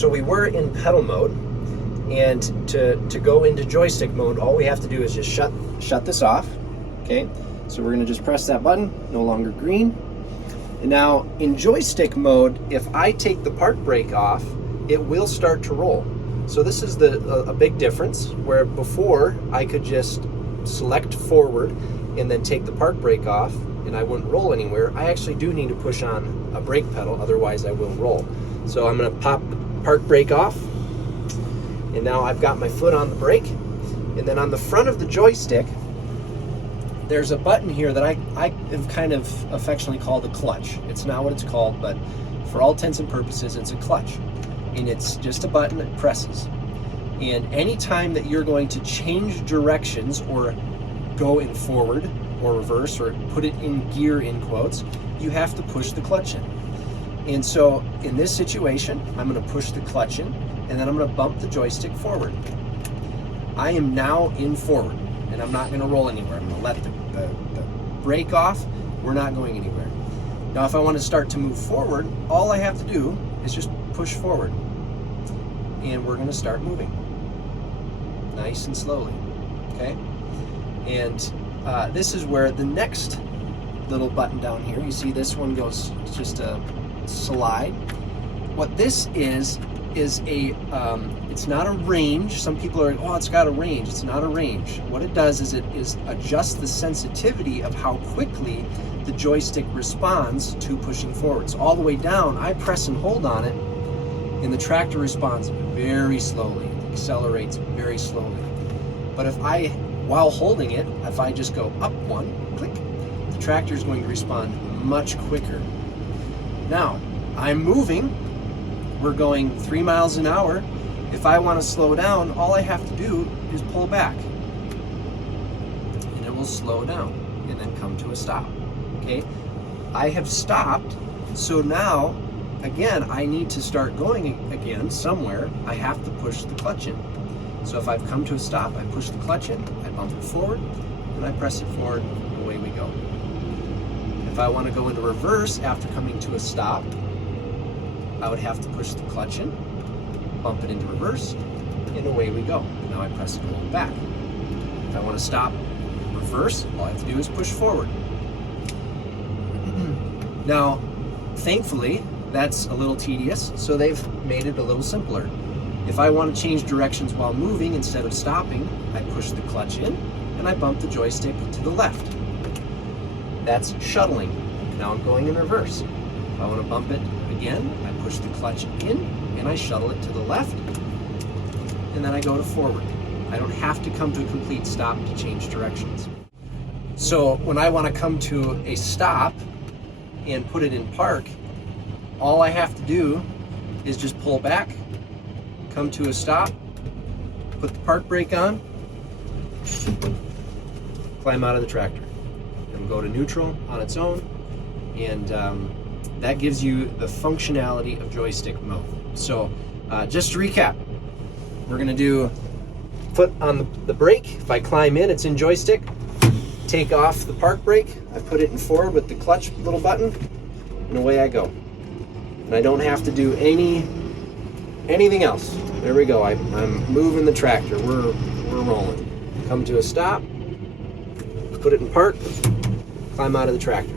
So we were in pedal mode, and to go into joystick mode, all we have to do is just shut this off. Okay, so we're gonna just press that button, no longer green. And now in joystick mode, if I take the park brake off, it will start to roll. So this is a big difference, where before I could just select forward and then take the park brake off and I wouldn't roll anywhere. I actually do need to push on a brake pedal, otherwise I will roll. So I'm gonna pop the park brake off, and now I've got my foot on the brake. And then on the front of the joystick, there's a button here that I have kind of affectionately called a clutch. It's not what it's called, but for all intents and purposes, it's a clutch. And it's just a button that presses. And anytime that you're going to change directions or go in forward or reverse or put it in gear in quotes, you have to push the clutch in. And so in this situation, I'm going to push the clutch in, and then I'm going to bump the joystick forward. I am now in forward, and I'm not going to roll anywhere. I'm going to let the brake off. We're not going anywhere. Now if I want to start to move forward, all I have to do is just push forward, and we're going to start moving nice and slowly. Okay, and this is where the next little button down here, you see this one goes, it's just a slide. What this is a it's not a range. Some people are, oh, it's got a range. It's not a range. What it does is it adjusts the sensitivity of how quickly the joystick responds to pushing forward. So all the way down, I press and hold on it, and the tractor responds very slowly. It accelerates very slowly. But if I, while holding it, if I just go up one, click, the tractor is going to respond much quicker. Now, I'm moving. We're going 3 miles an hour. If I want to slow down, all I have to do is pull back, and it will slow down and then come to a stop. Okay, I have stopped, so now again I need to start going again somewhere. I have to push the clutch in. So if I've come to a stop, I push the clutch in, I bump it forward, and I press it forward, and away we go. If I want to go into reverse after coming to a stop, I would have to push the clutch in, bump it into reverse, and away we go. Now I press and hold back. If I want to stop, reverse, all I have to do is push forward. Now, thankfully, that's a little tedious, so they've made it a little simpler. If I want to change directions while moving instead of stopping, I push the clutch in, and I bump the joystick to the left. That's shuttling. Now I'm going in reverse. If I want to bump it again, I push the clutch in, and I shuttle it to the left, and then I go to forward. I don't have to come to a complete stop to change directions. So when I want to come to a stop and put it in park, all I have to do is just pull back, come to a stop, put the park brake on, climb out of the tractor, and go to neutral on its own, and that gives you the functionality of joystick mode. So just to recap, we're going to do foot on the brake. If I climb in, it's in joystick. Take off the park brake, I put it in forward with the clutch little button, and away I go. And I don't have to do anything else. There we go. I'm moving the tractor. We're rolling. Come to a stop, put it in park, climb out of the tractor.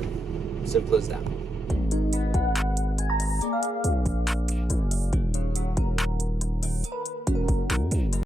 Simple as that.